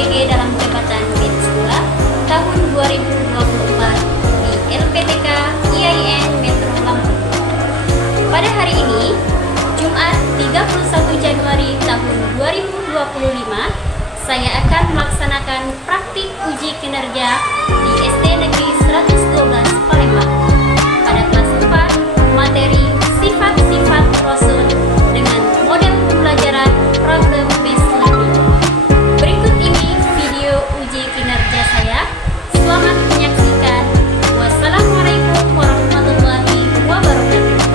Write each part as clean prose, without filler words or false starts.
PG dalam jabatan Mensula tahun 2024 di LPTK IAIN Metro Lampung. Pada hari ini, Jumat 31 Januari tahun 2025, saya akan melaksanakan praktik uji kinerja di SD Negeri 112 Palembang pada kelas 4 materi sifat-sifat Rasul dengan model pembelajaran problem based learning. Berikut ini video uji kinerja saya. Selamat menyaksikan. Wassalamualaikum warahmatullahi wabarakatuh.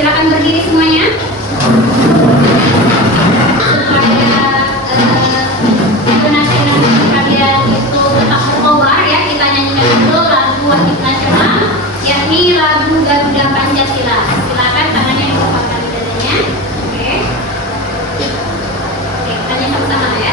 Silakan berdiri semuanya. Supaya kalian itu tetap terbawa ya, kita nyanyikan dulu lagu wajib nasional, yakni lagu Garuda Pancasila. Silakan tangannya dipapatkan di dadanya. Oke, kita nyanyi sama-sama ya.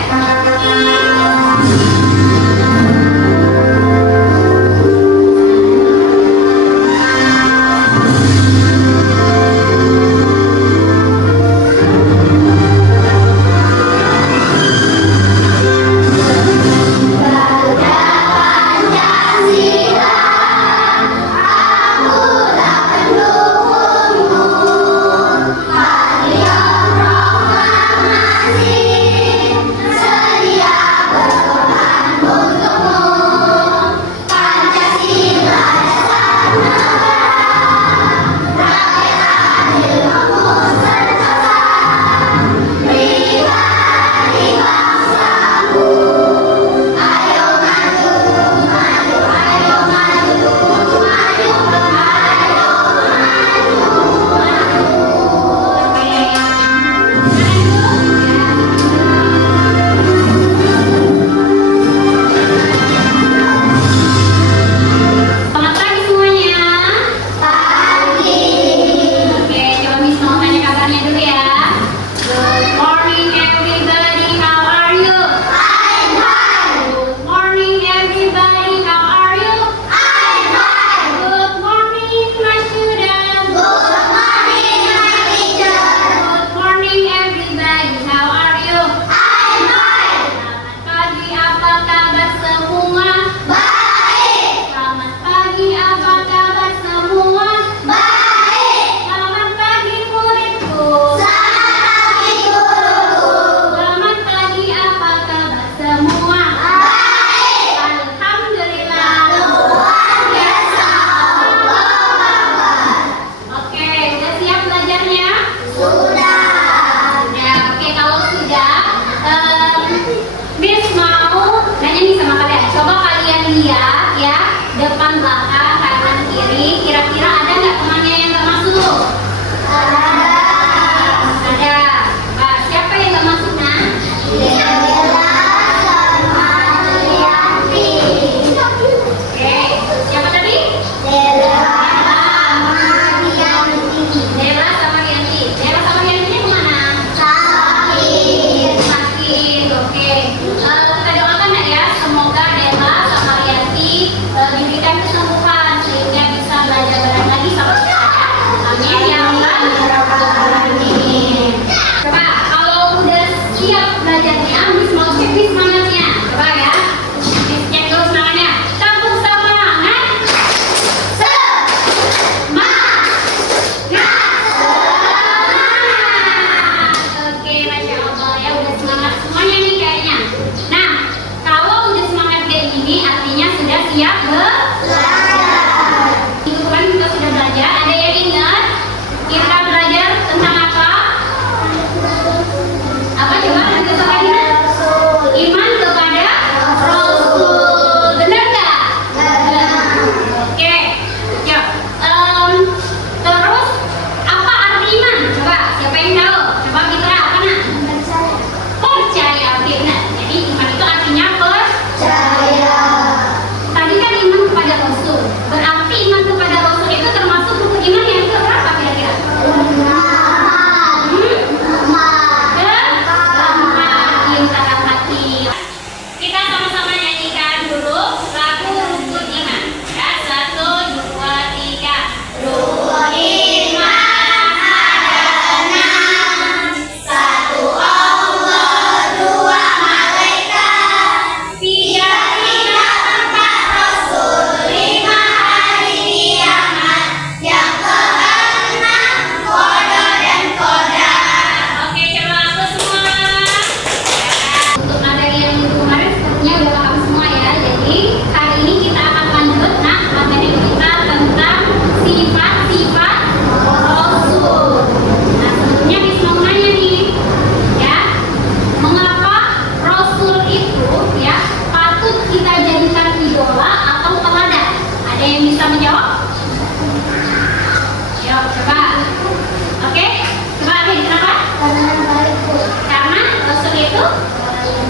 siap belajar. Minggu kemarin kita sudah belajar. Ada yang ingat? Kita belajar tentang apa? Apa coba nanti soalnya? Iman kepada Rasul. Benar nggak? Oke. Yuk. Terus apa arti iman? Coba siapa yang tahu? Coba Mitra apa nak? Percaya. Benar. Jadi iman itu artinya percaya. Tadi kan iman kepada Rasul. Berarti iman kepada Rasul itu termasuk rukun iman yang keberapa kira-kira? Keempat hati. Kita sama-sama nyanyikan dulu lagu rukun iman. Ya, 1, 2, 3. Rukun iman ada 6. 1 Allah, 2 malaikat, 3 4 Rasul, 5 hari kiamat, yang ke-6 qada dan qadar. Oke, coba aku semua. Untuk materi yang minggu kemarin sepertinya udah paham semua ya. Jadi hari ini kita akan lanjut materi kita tentang sifat-sifat Rasul. Nah, sebelumnya bisa mau nanya nih, ya, mengapa Rasul itu ya patut kita jadikan idola atau teladan? Ada yang bisa menjawab? Yuk, coba. Oke, coba Amin, kenapa? Karena Rasul itu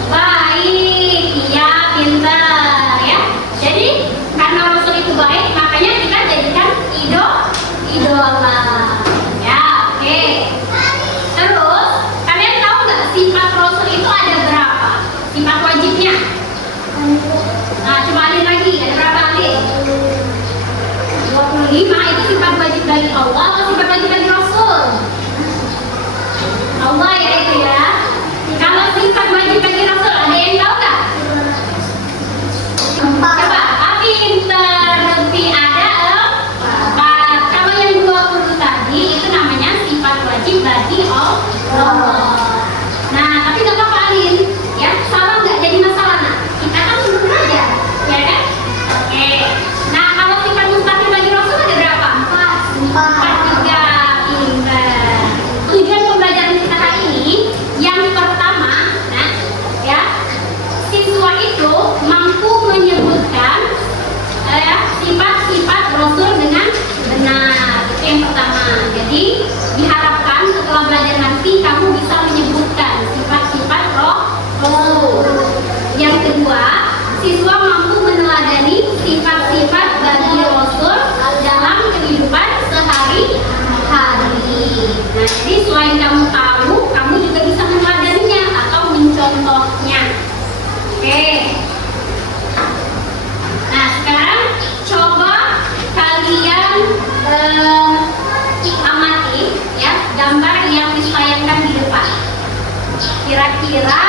baik, iya, pintar, ya. Jadi karena Rasul itu baik, makanya kita jadikan idola. Ya, oke. Terus kalian tahu nggak sifat Rasul itu ada berapa? Sifat wajibnya? Nah, coba alin lagi, ada berapa alin? 25 itu sifat wajib dari Allah atau sifat wajib dari Rasul? Allah ya itu ya. Kalau sifat wajib bagi Rasul ada yang tahu nggak? Coba, pinter, lebih ada 4. Kalau yang 20 tadi itu namanya sifat wajib bagi Allah. Nah, tapi nggak apa-apa Alin, ya salah nggak jadi masalah. Nah, kita kan belum belajar, ya kan? Oke. Nah, kalau sifat mustahil bagi Rasul ada berapa? 4 juga, pinter. Tujuan pembelajaran kita hari ini yang pertama, nah, ya, siswa itu mampu menyebutkan sifat-sifat Rasul dengan benar. Itu yang pertama. Jadi diharapkan setelah belajar nanti kamu bisa menyebutkan sifat-sifat Rasul. Yang kedua, siswa mampu meneladani sifat-sifat bagi Rasul dalam kehidupan sehari-hari. Nah, jadi selain kamu tahu, kamu juga bisa meneladaninya atau mencontohnya. Oke. Nah, sekarang coba kalian amati ya gambar yang ditayangkan di depan. Kira-kira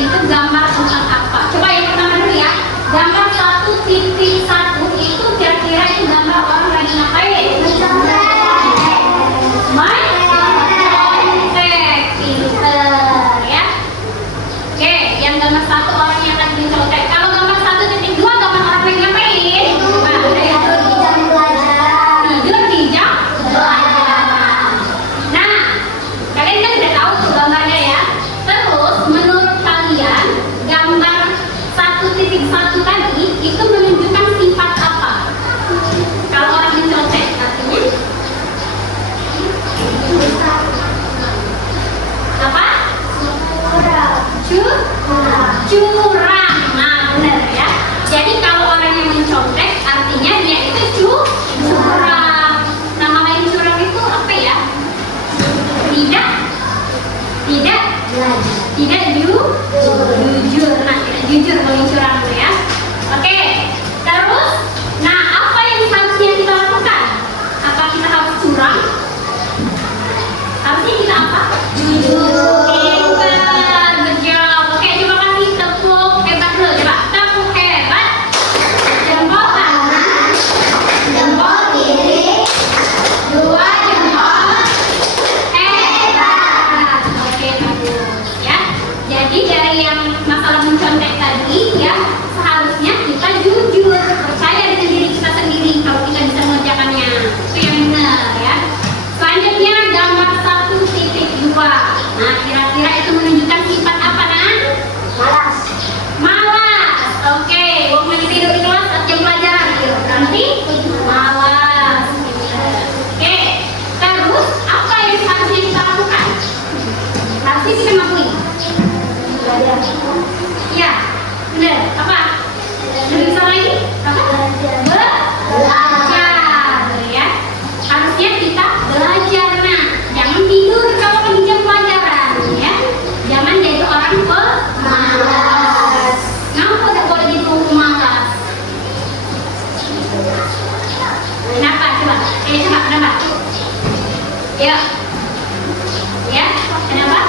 itu gambar tentang apa? Coba yang pertama dulu ya. Gambar 1.1 itu kira-kira itu gambar orang lagi ngapain? Main contek, pinter ya. Oke, yang gambar 1 orang yang lagi mencontek. Kalau gambar 1.2 gambar orang lagi ngapain? Nah, ada yang tidur di jam pelajaran. Nah, kalian kan udah tahu tuh gambarnya ya. Terus menurut kalian gambar Coba kenapa? Ya. Ya, kenapa?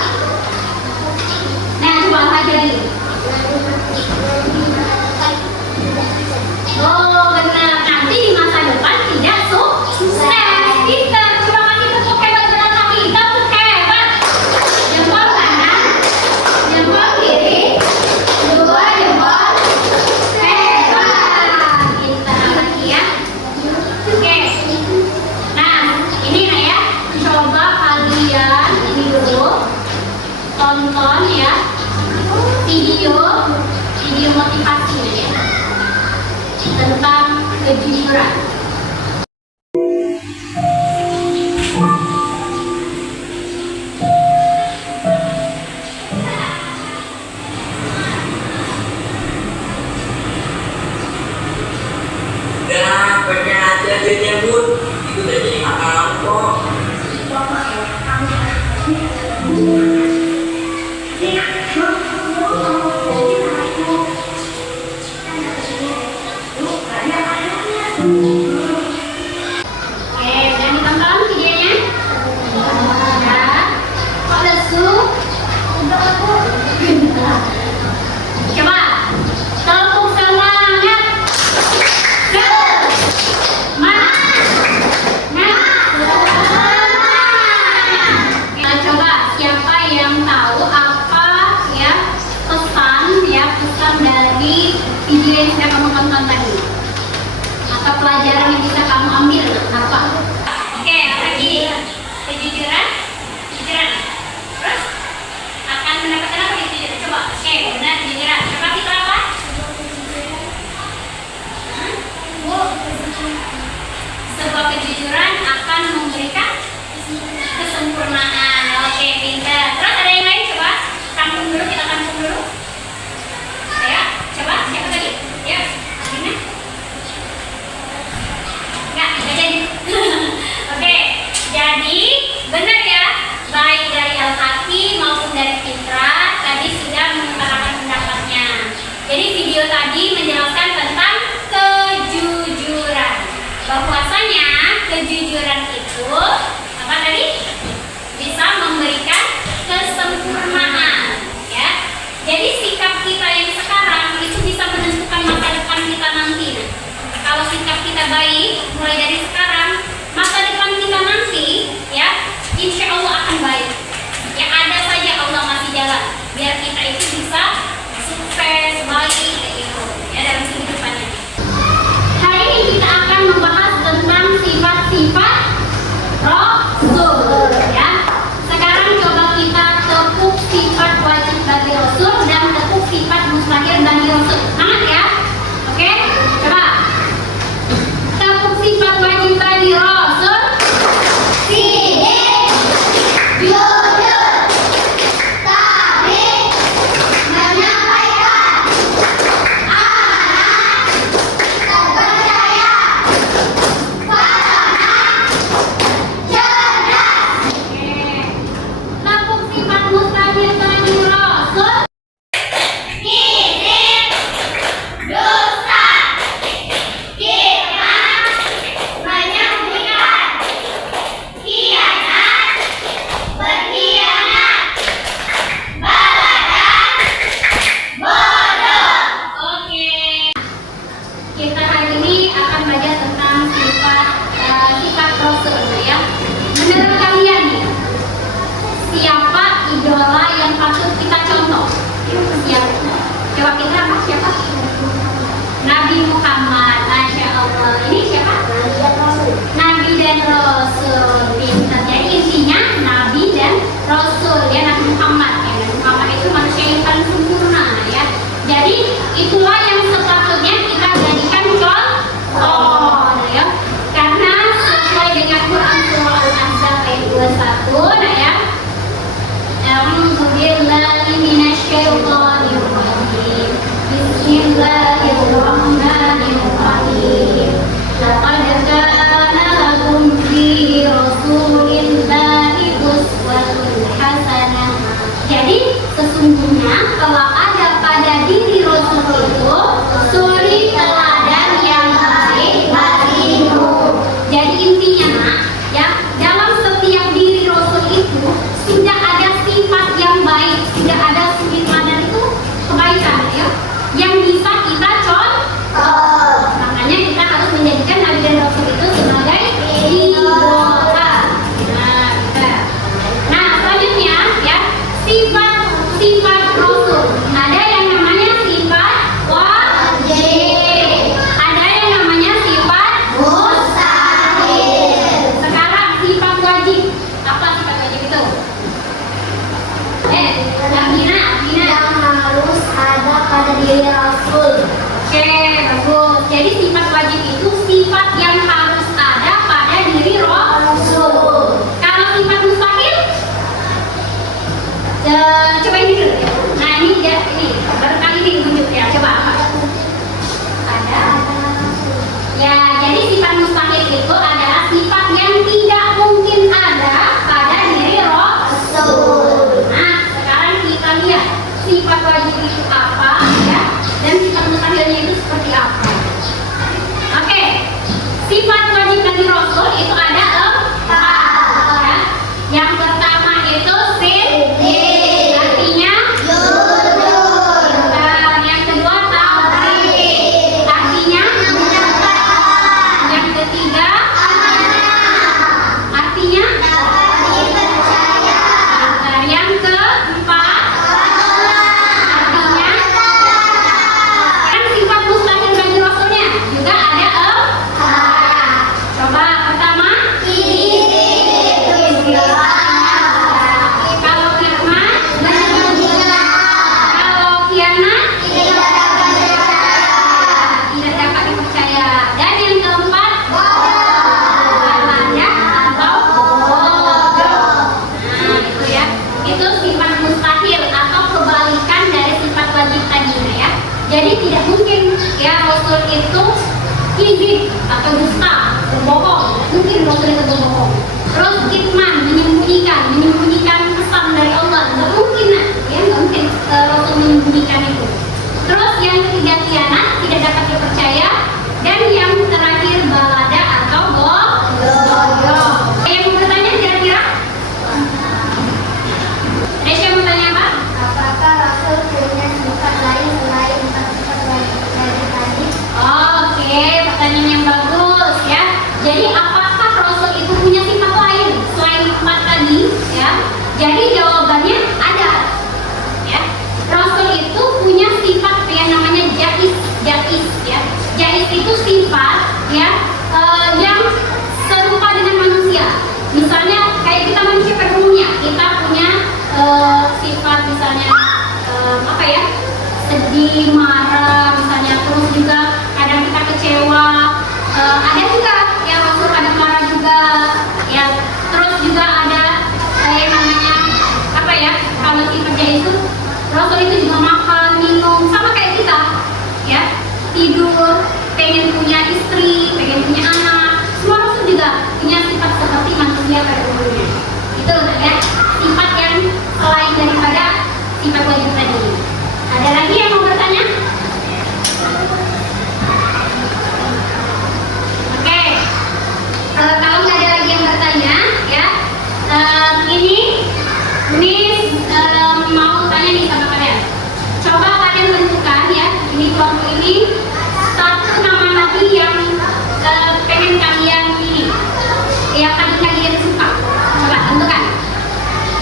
Nah, coba lagi. Oh, benar. Nanti di masa depan tidak sukses. Pintar. Coba kasih tepuk hebat berat kami. Tepuk hebat. Jempol kanan, jempol kiri, dua jempol. Hebat. Pintar lagi ya. Oke. Nah, ini ya. Coba kalian ini dulu tonton ya video motivasi ya tentang kejujuran. Udah, banyak aja dia nyebut. Itu udah jadi hak kamu kok. Oke, udah ditonton videonya? Udah. Kok lesu? Coba tepuk semangat. Nah, coba siapa yang tahu apa ya pesan dari video yang sudah kamu tonton tadi? Atau pelajaran yang bisa kamu ambil apa? Oke, lagi kejujuran. Terus akan mendapatkan apa kejujuran? Coba. Oke, benar kejujuran. Coba kita apa? Sebuah kejujuran akan memberikan kesempurnaan. Oke, pintar. Terus ada yang lain coba? Kampung dulu, kita kampung dulu. Ayo, coba siapa tadi? Ya, Gina. Enggak jadi. Oke, jadi benar ya, baik dari Al-Haki maupun dari Fitra tadi sudah mengutarakan pendapatnya. Jadi video tadi menjelaskan tentang kejujuran. Bahwasanya kejujuran itu apa tadi? Bisa memberikan kesempurnaan, ya. Jadi sikap kita yang sekarang itu bisa menentukan masa depan kita nanti. Kalau sikap kita baik mulai dari sekarang, masa depan kita nanti ya insya Allah akan baik. Ya ada saja Allah masih jalan biar kita itu bisa sukses baik gitu ya dalam kehidupannya. Hari ini kita akan membahas tentang sifat-sifat Rasul ya. Sekarang coba kita tepuk sifat wajib bagi Rasul dan tepuk sifat mustahil bagi Rasul. Semangat ya. Oke? Coba. Tepuk sifat wajib bagi Rasul. Sidik, jujur, tablik, menyampaikan, amanah, terpercaya, pasangan, cerdas. Tepuk sifat mustahil bagi Rasul. Sidik, dusta, fitnah, menyembunyikan, khianat, berkhianat, baladan, bodoh. Oke. Kita hari ini akan belajar tentang sifat Rasul ya. Menurut kalian nih, siapa idola yang patut kita contoh? Siapa? Coba kita siapa? Nabi Muhammad, Masya Allah. Ini siapa? Nabi dan Rasul. Pintar. Jadi intinya Nabi dan Rasul ya, Nabi Muhammad ya. Nabi Muhammad itu manusia yang paling sempurna ya. Jadi itulah yang sepatutnya kita jadikan contoh ya. Karena sesuai dengan Quran surah Al-Ahzab ayat 21 nah ya. A'udzu billahi minasy syaithanir rajim. Bismillahirrahmanirrahim. atau dusta, berbohong. Mungkin Rasul itu berbohong. Terus kitman, menyembunyikan pesan dari Allah. Nggak mungkin, nah, ya nggak mungkin Rasul menyembunyikan itu. Terus yang ketiga khianat, tidak dapat dipercaya. Dan yang terakhir balada atau bodoh. Yang mau bertanya kira-kira? Resya mau tanya apa? Apakah Rasul punya sifat lain selain sifat wajib dari tadi? Oke, pertanyaan yang bagus ya. Jadi apakah Rasul itu punya sifat lain selain 4 tadi? Ya. Jadi jawabannya ada. Ya. Rasul itu punya sifat yang namanya jais ya. Jais itu sifat ya yang serupa dengan manusia. Misalnya kayak kita manusia pada umumnya, kita punya sifat misalnya apa ya? Sedih, marah, misalnya, terus juga kadang kita kecewa. Ada juga yang Rasul kadang marah juga, ya. Terus juga ada yang namanya apa ya? Kalau sifatnya itu Rasul itu juga makan, minum, sama kayak kita, ya. Tidur, pengen punya istri, pengen punya anak. Semua Rasul juga punya sifat seperti manusia pada umumnya. Itu ya, sifat yang selain daripada sifat wajib tadi. Ada lagi yang mau bertanya? Oke. Kalau nggak ada lagi yang bertanya, ya. Ini mau tanya nih sama kalian. Coba kalian tentukan ya. Ini kelompok ini satu nama nabi yang pengen kalian ini, yang kalian suka. Coba tentukan.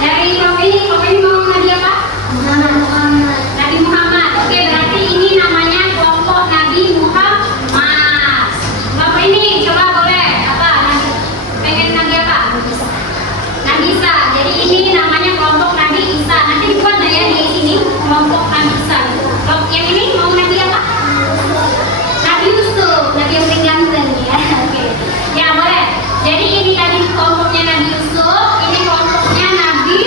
Dari kelompok ini mau nabi apa? Muhammad. Nabi Muhammad. Oke, berarti ini namanya kelompok Nabi Muhammad. Kelompok ini coba boleh apa? Pengen Nabi apa? Nabi Isa. Jadi ini namanya kelompok Nabi Isa. Nanti dibuat ya di sini kelompok Nabi Isa. Kelompok yang ini mau Nabi apa? Nabi Yusuf. Nabi yang paling ganteng ya. Oke. Ya boleh. Jadi ini tadi kelompoknya Nabi Yusuf. Ini kelompoknya Nabi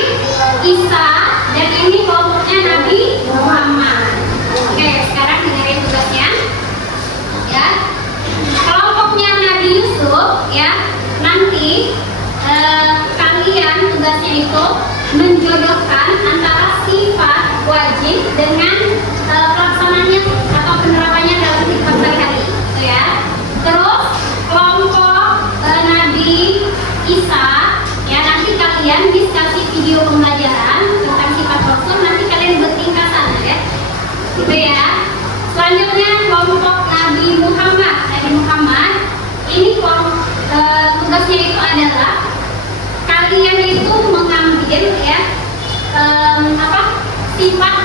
Isa. Dan ini kelompoknya Nabi Muhammad. Oke, sekarang dengerin tugasnya. Ya. Kelompoknya Nabi Yusuf ya. Nanti kalian tugasnya itu menjodohkan antara sifat wajib dengan pelaksanaannya atau penerapannya dalam kehidupan sehari-hari. Gitu ya. Terus kelompok Nabi Isa ya, nanti kalian dikasih video pembelajaran tentang sifat Rasul, nanti kalian bertingkatan ya. Gitu ya. Selanjutnya kelompok Nabi Muhammad. Ini tugasnya itu adalah kalian itu mengambil ya sifat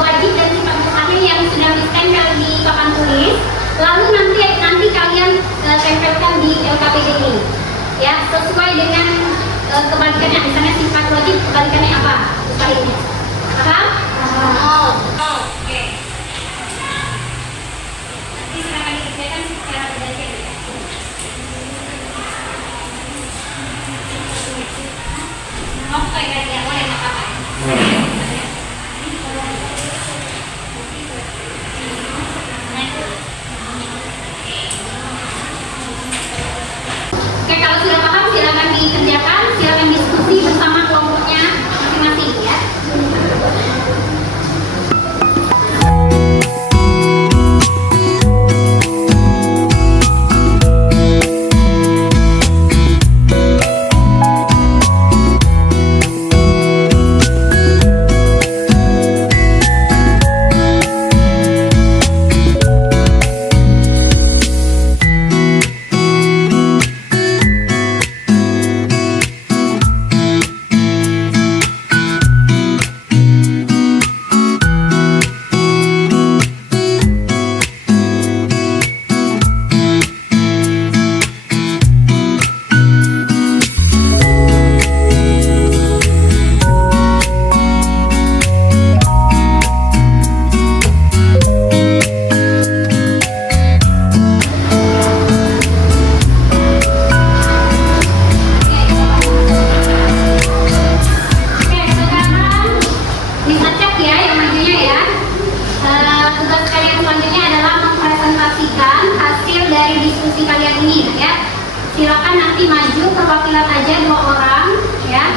wajib dan sifat mustahil yang sudah ditempel di papan tulis, lalu nanti kalian tempelkan di LKPD ini ya, sesuai dengan kebalikannya. Misalnya sifat wajib kebalikannya apa? Mustahilnya. Paham? Oke. Nanti silakan dikerjakan secara berdasar ya. Oke, ya boleh nggak apa-apa. Oke, kalau sudah paham silakan dikerjakan, silakan diskusi bersama kelompoknya masing-masing ya. diskusi kalian ini ya. Silakan nanti maju perwakilan aja 2 orang ya.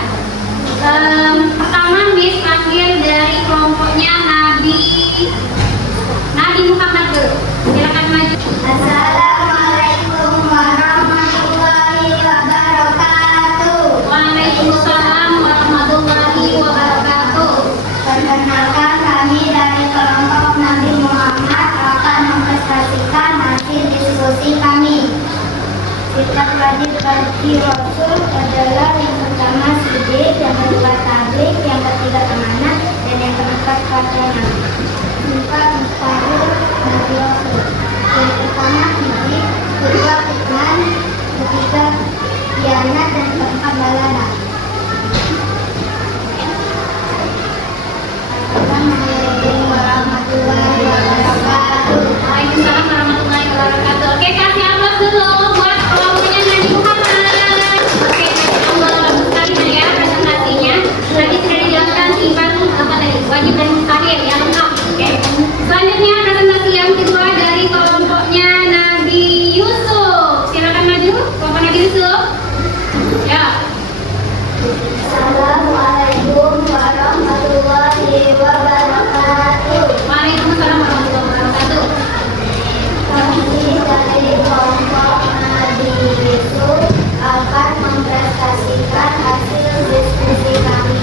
Pertama Miss panggil dari kelompoknya Nabi Muhammad dulu. Silakan maju. Assalamualaikum warahmatullahi wabarakatuh. Waalaikumsalam warahmatullahi wabarakatuh. Perkenalkan, kami dari kelompok Nabi Muhammad akan mempresentasikan hasil diskusi kami. Sifat wajib bagi Rasul adalah yang pertama sidik, yang kedua tabligh, yang ketiga amanah, dan yang keempat pacaran. Sifat mustahil Nabi Rasul. Yang pertama sidik, kedua iman, ketiga khianat, dan keempat balada. Assalamualaikum warahmatullahi wabarakatuh. Waalaikumsalam warahmatullahi wabarakatuh. Oke, kasih aplaus dulu buat kelompoknya Nabi Muhammad. Oke, bagus sekali ya presentasinya. Tadi sudah dijelaskan sifat apa tadi? Wajib dan mustahil yang lengkap. Oke. Selanjutnya presentasi yang kedua dari kelompoknya Nabi Yusuf. Silakan maju, kelompok Nabi Yusuf. Ya. Assalamualaikum warahmatullahi wabarakatuh. Waalaikumsalam warahmatullahi wabarakatuh. Kami dari kelompok Nabi Yusuf akan mempresentasikan hasil diskusi kami.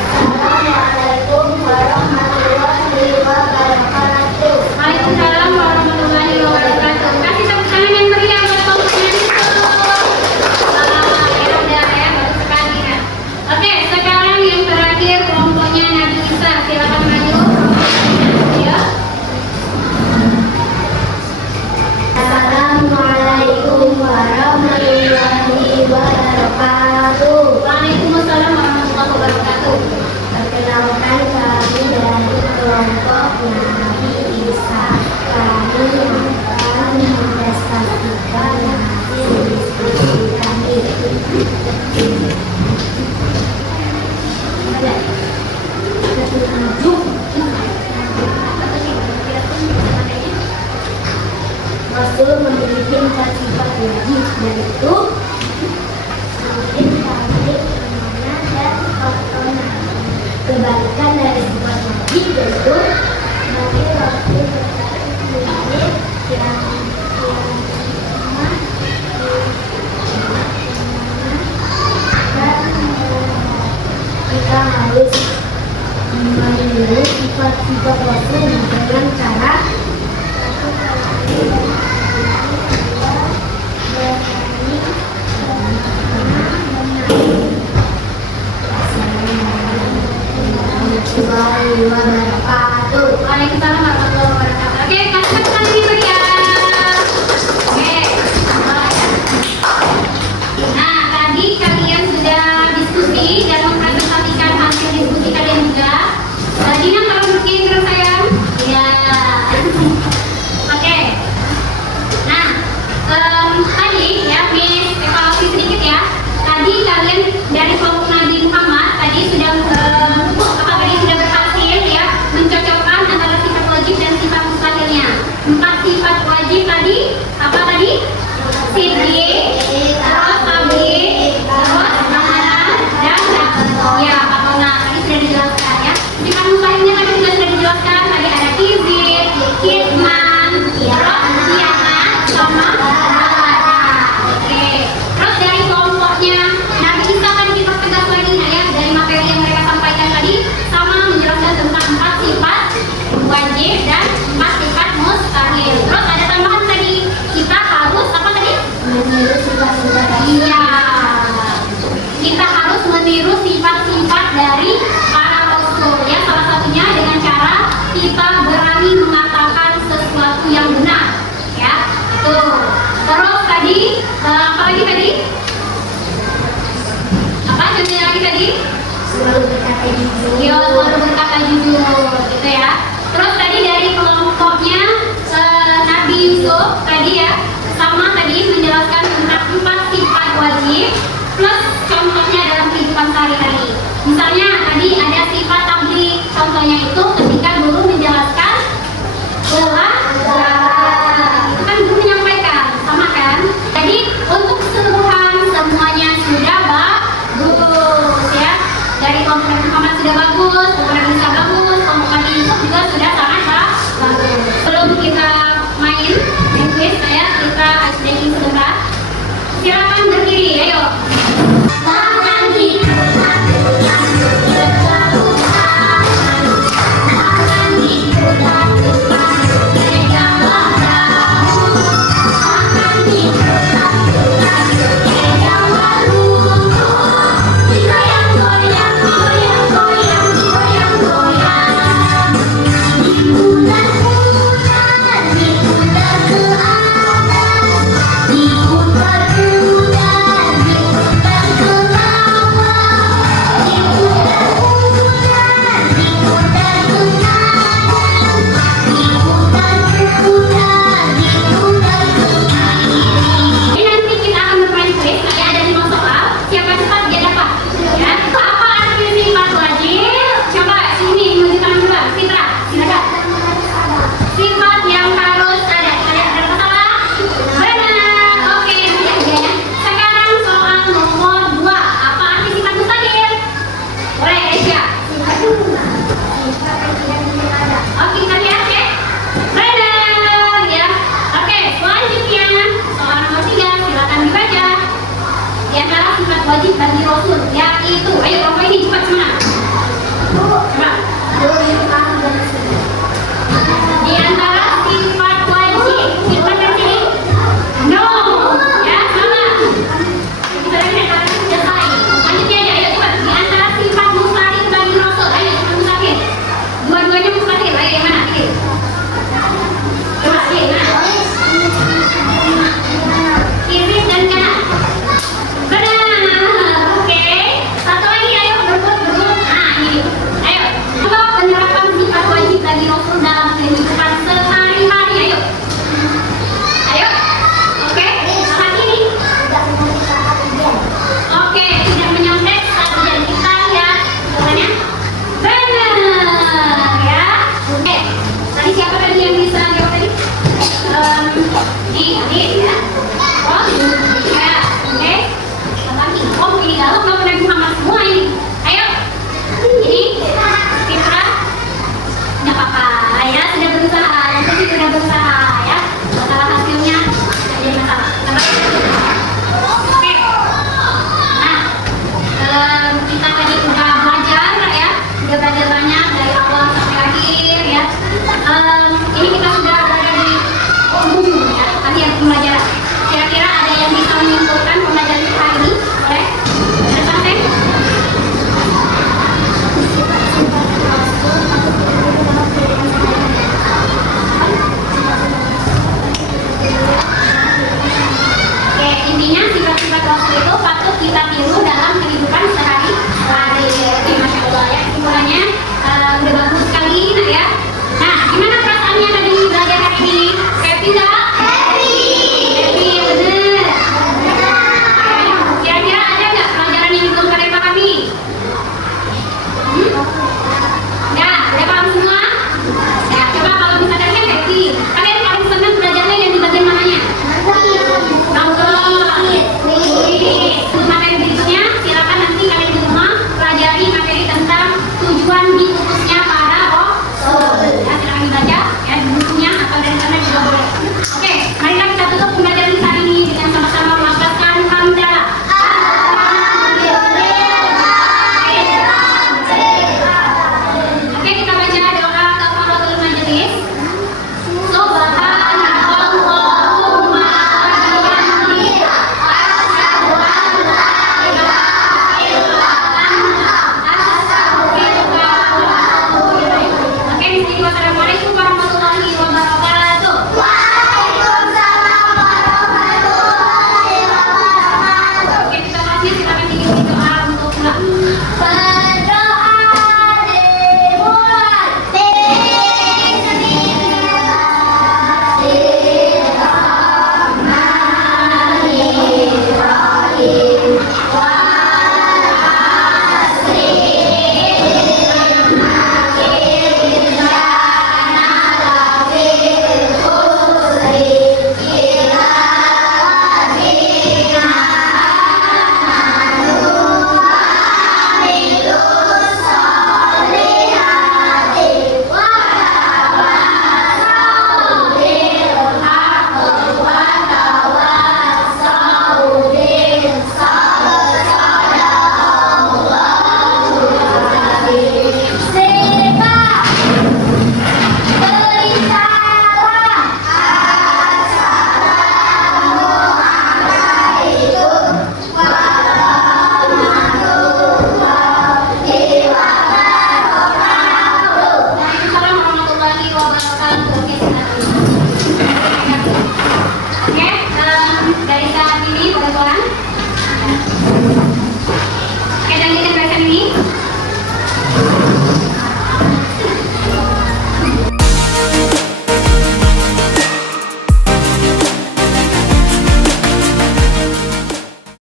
Assalamualaikum warahmatullahi wabarakatuh. Waalaikumsalam warahmatullahi wabarakatuh. Kasih tepuk tangan yang meriah buat kelompoknya Yusuf. Ya udah ya, bagus sekali ya. Oke, sekarang yang terakhir kelompoknya Nabi Isa. Silakan maju. Ya. Assalamualaikum warahmatullahi wabarakatuh. Waalaikumsalam warahmatullahi wabarakatuh. Perkenalkan, kami dari kelompok Nabi Isa. Kami akan mempresentasikan hasil diskusi kami. Rasul memiliki 4 sifat wajib, yaitu sidik, tabligh, amanah, dan pasangan. Kebalikan dari sifat wajib yaitu Nabi Rasul sidik, yang kita harus meniru sifat-sifat Rasul dengan cara Waalaikumsalam warahmatullahi Tadi apa lagi tadi? Apa contohnya lagi tadi? Selalu berkata jujur. Yo, selalu berkata jujur, gitu ya. Terus tadi dari kelompoknya Nabi Yusuf tadi ya, sama tadi menjelaskan tentang 4 sifat wajib plus contohnya dalam kehidupan sehari-hari. Misalnya tadi ada sifat tabligh, contohnya itu ketika